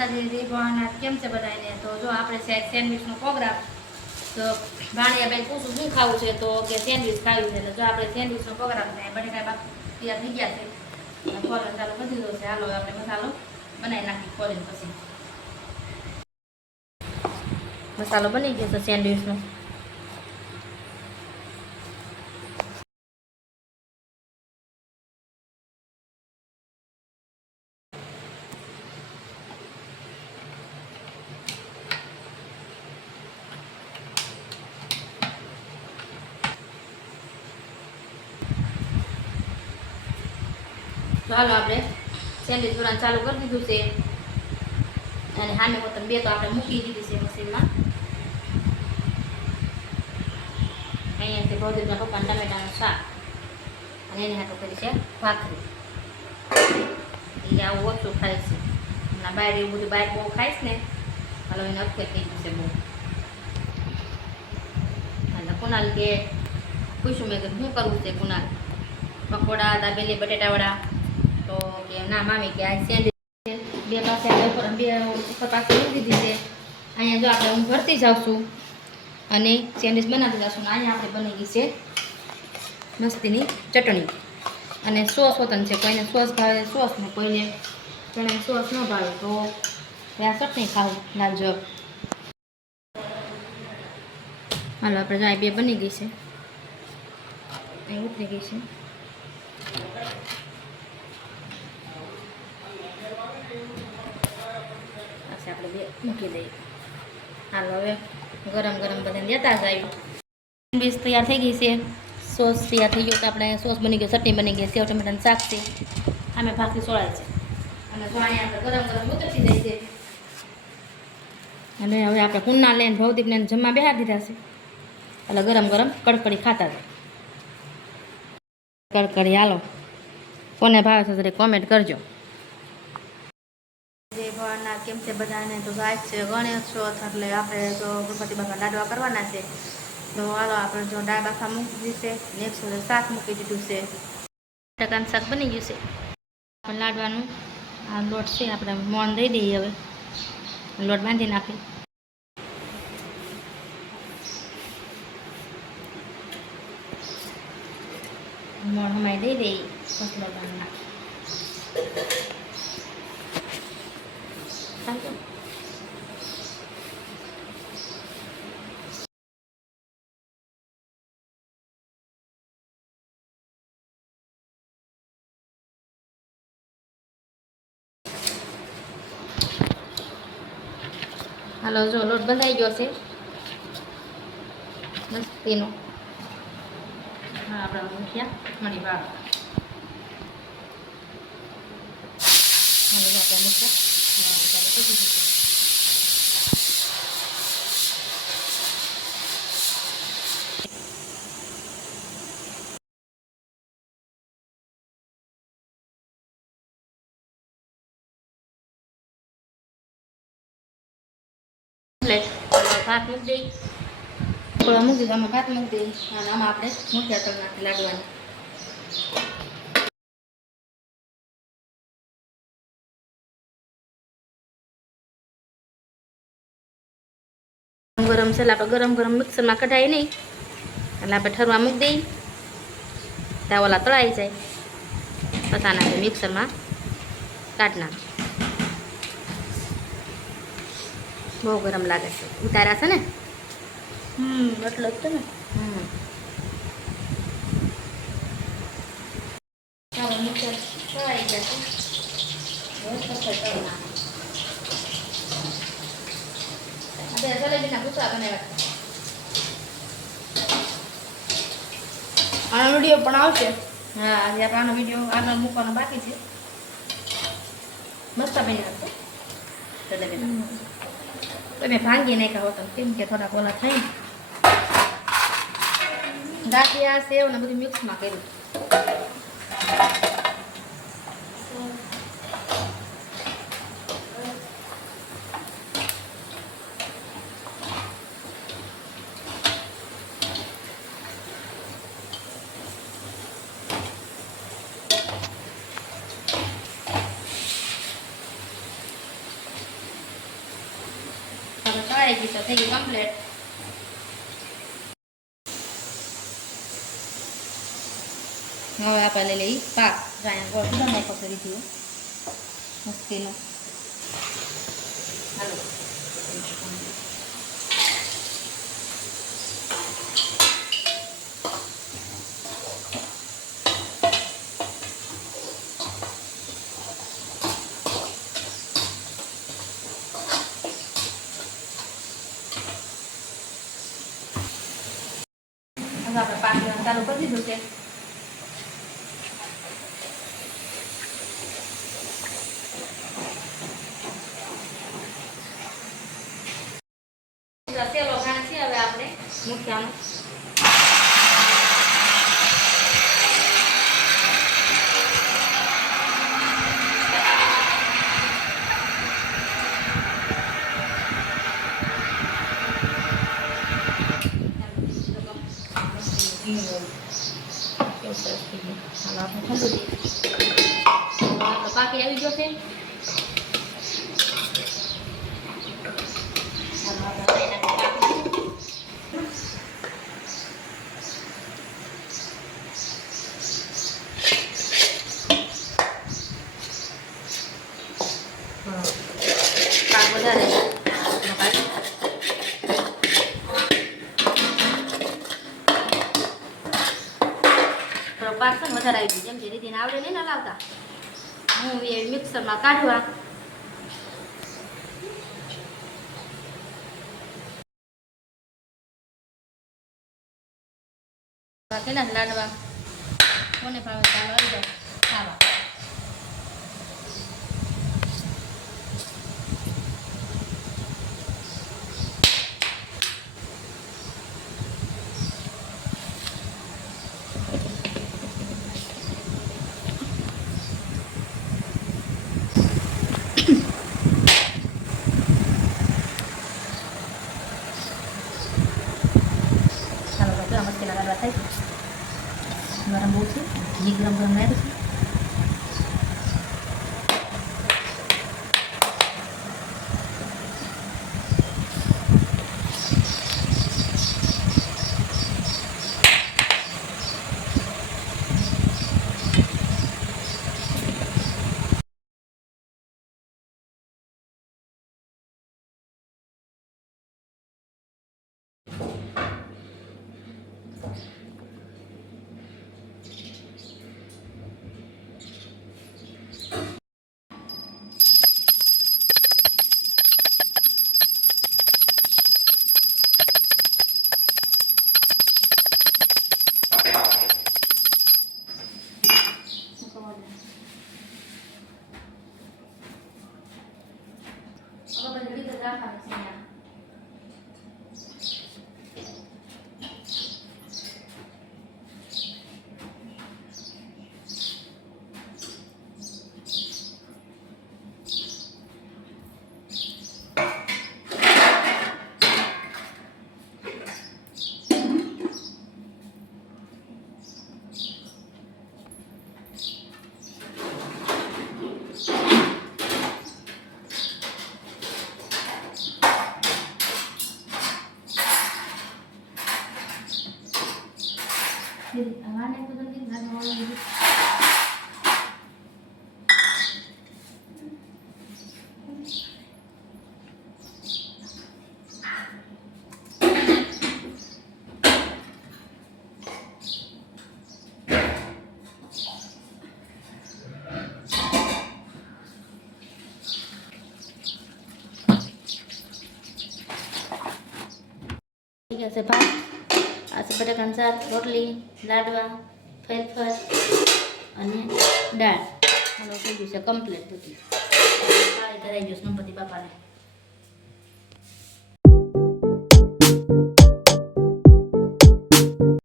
માતાજી ભગવાનના કેમ છે બધાને? તો જો આપણે સેન્ડવિચનો પ્રોગ્રામ તો ભાણિયાબેન પૂછું શું ખાવું છે તો કે સેન્ડવિચ ખાવું છે. તો જો આપણે સેન્ડવિચનો પ્રોગ્રામ થાય બટેકા તૈયાર થઈ ગયા છે. ફોરન ચાલુ કરી દીધો છે. હાલો આપણે મસાલો બનાવી નાખી ફોરન પછી. મસાલો બની ગયો છે સેન્ડવિચનો. ચાલો આપણે સેન્ડવિચ બનાવવાનું ચાલુ કરી દીધું છે અને સામે હોતન બે તો આપણે મૂકી દીધી છે મશીનમાં. અહીંયાથી ભૌતિકના પપ્પાને ટમેટાનું શાક અને એની હાથો કરી છે ભાખરી. એ આવું ઓછું ખાય છે. ના બહાર એવું બધું બહાર બહુ ખાઈશ ને હાલો એને અપકે થઈ ગયું છે બહુ. અને કુનાલ કે પૂછ્યું મેં કે શું કરવું છે કુનાલ? પકોડા દાબેલી બટેટાવાળા. તો કે ના મામી કે આ સેન્ડવિચ બે પાસે બે ઉપર પાસે મૂકી દીધી છે. અહીંયા જો આપણે હું ભરતી જાઉં છું અને સેન્ડવિચ બનાવતી જાઉં છું. અહીંયા આપણે બની ગઈ છે મસ્તીની ચટણી અને સોસ વતન છે. કોઈને સોસ ભાવે સોસ ને કોઈને ચણા સોસ ન ભાવે તો આ ચટણી ખાવું લાવજો. હાલો આપણે જો બે બની ગઈ છે. અહીં ઉતરી ગઈ છે. આપણે બે મૂકી દઈએ. હાલો હવે ગરમ ગરમ બધાને લેતા જ આવ્યું. સેન્ડવિચ તૈયાર થઈ ગઈ છે. સોસ તૈયાર થઈ ગયો તો આપણે સોસ બની ગયો, ચટણી બની ગઈ, સેવ ટમેટાનું શાક છે. આમે ભાખરી સોળાય છે અને જો અહીંયા આપણે ગરમ ગરમ ઉતરતી જાય છે. અને હવે આપણે કુન્ના લઈને ભૌતિકને જમવા બેહાડી દીધા છે. એટલે ગરમ ગરમ કડકડી ખાતા જાય. કડકડી હાલો કોને ભાવે છે જરા કોમેન્ટ કરજો. જય ભગવાનના કેમ છે બધાને? તો ગાય છે ગણેશ ચોથ એટલે આપણે તો ગણપતિ બાપા લાડવા કરવાના છે. તો હાલો આપણે જો દાળ બાફા મૂકી દીધી છે. એક સાથે શાક મૂકી દીધું છે. બટાકાનું શાક બની ગયું છે. પણ લાડવાનું આ લોટ છે આપણે મોણ દઈ દઈએ. હવે લોટ બાંધી નાખી મોણ હમાઈ દઈ દઈએ. પછી લોટ બાંધી નાખી હાલો જો લોટ બંધાઈ ગયો છે મસ્તીનો. હા આપણે મૂક્યા મળી વાળ આપણે મૂક્યા. ભાત મૂકી દઈ થોડા મૂકી દીધા. આમાં ભાત મૂકી દઈ અને આમાં આપણે મૂક્યા તલ નાખી લાડવાની. ગરમ છે એટલે આપણે ગરમ ગરમ મિક્સરમાં કઢાઈ નહીં એટલે આપણે ઠરવા મૂકી દઈ. ત્યાં ઓલા તળાઈ જાય પછી આપણે મિક્સરમાં કાઢી નાખ. બહુ ગરમ લાગે છે. ઉતાર્યા છે ને એટલે જ તો ને. ચાલો મિક્સર તળાઈ ગયા છે. જલેબીના ભૂસા બનાવ્યા. આનો વિડીયો પણ આવશે. હા આજે આપણે આનો વિડીયો આગળ મૂકવાનો બાકી છે. મસ્ત બન્યા છે જલેબીના. તો મેં ભાંગી નાખ્યા હોત કેમ કે થોડાક ઓલા થાય. દાંતિયા સેવ ને બધું મિક્સમાં કર્યું. ધરાઈ ગયું તો થઈ ગયું કમ્પ્લીટ. હવે આપણે લઈ લઈએ પાક. જાણે ગોળ સુધા નાખો કરી દીધું મસ્તીનો. હાલો આપણે પાક ચાલુ કરી દીધું છે. સેલો ઘાણ છે હવે આપણે મૂઠિયાનું. પાકી આવી ગયો છે. પાક વધારે પાક પણ વધારે આવી ગયું. જેમ કે રીતિને આવડે નહીં ને લાવતા, હું એ મિક્સરમાં કાઢવા. કેટલા લાડવા કોને ભાવે ચાલો આવી જાવ ખાવા. મસ્તીના લાડવા થાય છે. ગરમ બહુ છે, ઘી ગરમ ગરમ નાખ્યું છે. છે ભાત, આ છે બટાકાનું શાક, રોટલી, લાડવા, ફેરફર અને દાળ. હાલો થઈ ગયું છે કમ્પ્લીટ બધું. ધરાઈ ગયું ગણપતિ બાપાને.